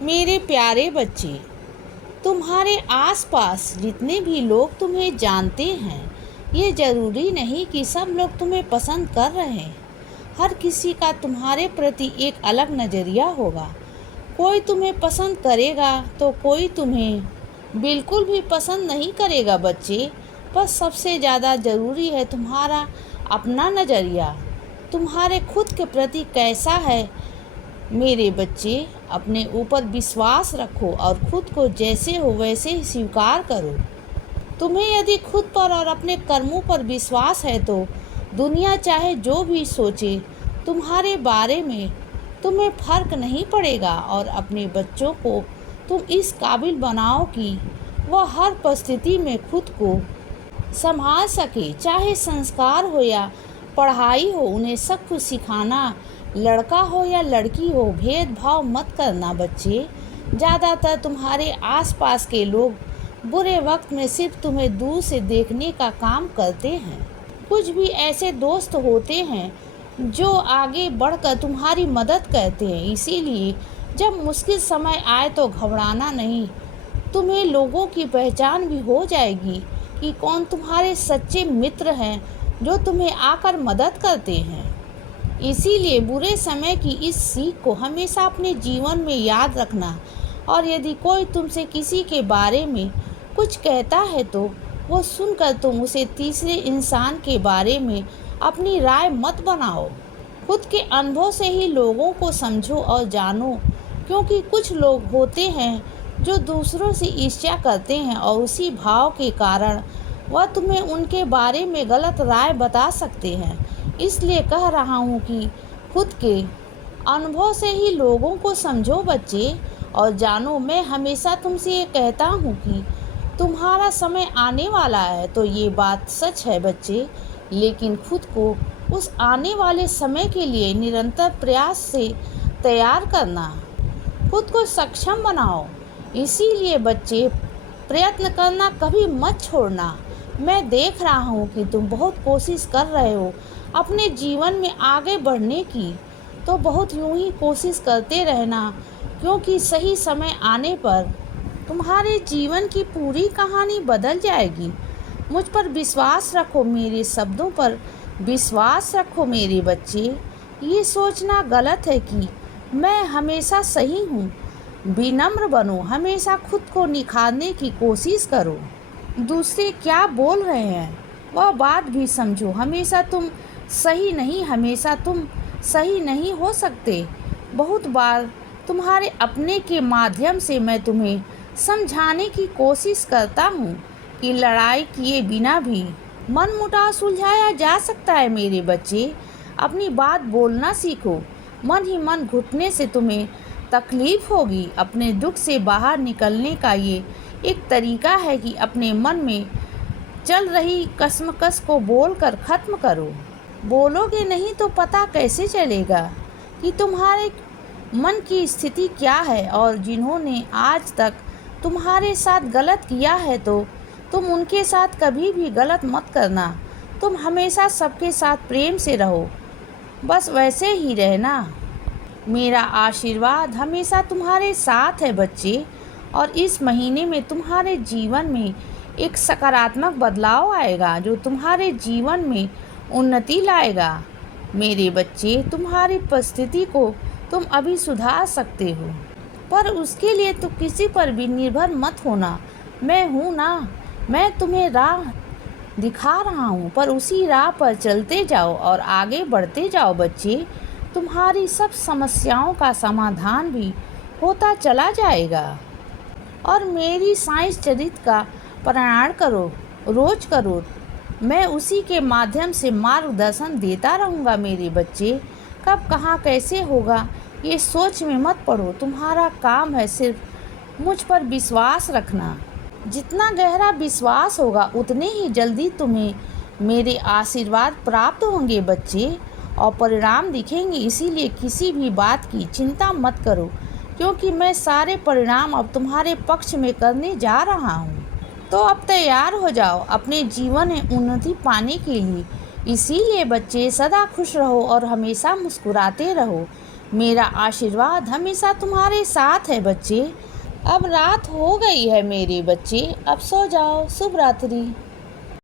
मेरे प्यारे बच्चे, तुम्हारे आसपास जितने भी लोग तुम्हें जानते हैं, ये ज़रूरी नहीं कि सब लोग तुम्हें पसंद कर रहे हैं। हर किसी का तुम्हारे प्रति एक अलग नज़रिया होगा। कोई तुम्हें पसंद करेगा तो कोई तुम्हें बिल्कुल भी पसंद नहीं करेगा बच्चे। बस सबसे ज़्यादा ज़रूरी है तुम्हारा अपना नज़रिया, तुम्हारे खुद के प्रति कैसा है। मेरे बच्चे, अपने ऊपर विश्वास रखो और खुद को जैसे हो वैसे ही स्वीकार करो। तुम्हें यदि खुद पर और अपने कर्मों पर विश्वास है तो दुनिया चाहे जो भी सोचे तुम्हारे बारे में, तुम्हें फर्क नहीं पड़ेगा। और अपने बच्चों को तुम इस काबिल बनाओ कि वह हर परिस्थिति में खुद को संभाल सके। चाहे संस्कार हो या पढ़ाई हो, उन्हें सब कुछ सिखाना। लड़का हो या लड़की हो, भेदभाव मत करना बच्चे। ज़्यादातर तुम्हारे आसपास के लोग बुरे वक्त में सिर्फ तुम्हें दूर से देखने का काम करते हैं। कुछ भी ऐसे दोस्त होते हैं जो आगे बढ़कर तुम्हारी मदद करते हैं। इसीलिए जब मुश्किल समय आए तो घबराना नहीं। तुम्हें लोगों की पहचान भी हो जाएगी कि कौन तुम्हारे सच्चे मित्र हैं जो तुम्हें आकर मदद करते हैं। इसीलिए बुरे समय की इस सीख को हमेशा अपने जीवन में याद रखना। और यदि कोई तुमसे किसी के बारे में कुछ कहता है तो वो सुनकर तुम उसे तीसरे इंसान के बारे में अपनी राय मत बनाओ। खुद के अनुभव से ही लोगों को समझो और जानो, क्योंकि कुछ लोग होते हैं जो दूसरों से ईर्ष्या करते हैं और उसी भाव के कारण वह तुम्हें उनके बारे में गलत राय बता सकते हैं। इसलिए कह रहा हूँ कि खुद के अनुभव से ही लोगों को समझो बच्चे और जानो। मैं हमेशा तुमसे ये कहता हूँ कि तुम्हारा समय आने वाला है, तो ये बात सच है बच्चे। लेकिन खुद को उस आने वाले समय के लिए निरंतर प्रयास से तैयार करना, खुद को सक्षम बनाओ। इसीलिए बच्चे, प्रयत्न करना कभी मत छोड़ना। मैं देख रहा हूँ कि तुम बहुत कोशिश कर रहे हो अपने जीवन में आगे बढ़ने की, तो बहुत यूं ही कोशिश करते रहना, क्योंकि सही समय आने पर तुम्हारे जीवन की पूरी कहानी बदल जाएगी। मुझ पर विश्वास रखो, मेरे शब्दों पर विश्वास रखो मेरे बच्चे। ये सोचना गलत है कि मैं हमेशा सही हूँ। विनम्र बनो, हमेशा खुद को निखारने की कोशिश करो। दूसरे क्या बोल रहे हैं वह बात भी समझो। हमेशा तुम सही नहीं हो सकते। बहुत बार तुम्हारे अपने के माध्यम से मैं तुम्हें समझाने की कोशिश करता हूँ कि लड़ाई किए बिना भी मनमुटाव सुलझाया जा सकता है। मेरे बच्चे, अपनी बात बोलना सीखो। मन ही मन घुटने से तुम्हें तकलीफ होगी। अपने दुख से बाहर निकलने का ये एक तरीका है कि अपने मन में चल रही कश्मकश को बोलकर ख़त्म करो। बोलोगे नहीं तो पता कैसे चलेगा कि तुम्हारे मन की स्थिति क्या है। और जिन्होंने आज तक तुम्हारे साथ गलत किया है तो तुम उनके साथ कभी भी गलत मत करना। तुम हमेशा सबके साथ प्रेम से रहो, बस वैसे ही रहना। मेरा आशीर्वाद हमेशा तुम्हारे साथ है बच्चे। और इस महीने में तुम्हारे जीवन में एक सकारात्मक बदलाव आएगा जो तुम्हारे जीवन में उन्नति लाएगा। मेरे बच्चे, तुम्हारी परिस्थिति को तुम अभी सुधार सकते हो, पर उसके लिए तो किसी पर भी निर्भर मत होना। मैं हूँ ना, मैं तुम्हें राह दिखा रहा हूँ, पर उसी राह पर चलते जाओ और आगे बढ़ते जाओ बच्चे। तुम्हारी सब समस्याओं का समाधान भी होता चला जाएगा। और मेरी साइंस चरित्र का पारायण करो, रोज करो। मैं उसी के माध्यम से मार्गदर्शन देता रहूँगा मेरे बच्चे। कब कहाँ कैसे होगा ये सोच में मत पड़ो। तुम्हारा काम है सिर्फ मुझ पर विश्वास रखना। जितना गहरा विश्वास होगा उतने ही जल्दी तुम्हें मेरे आशीर्वाद प्राप्त होंगे बच्चे, और परिणाम दिखेंगे। इसीलिए किसी भी बात की चिंता मत करो, क्योंकि मैं सारे परिणाम अब तुम्हारे पक्ष में करने जा रहा हूँ। तो अब तैयार हो जाओ अपने जीवन में उन्नति पाने के लिए। इसीलिए बच्चे, सदा खुश रहो और हमेशा मुस्कुराते रहो। मेरा आशीर्वाद हमेशा तुम्हारे साथ है बच्चे। अब रात हो गई है मेरे बच्चे, अब सो जाओ। शुभ रात्रि।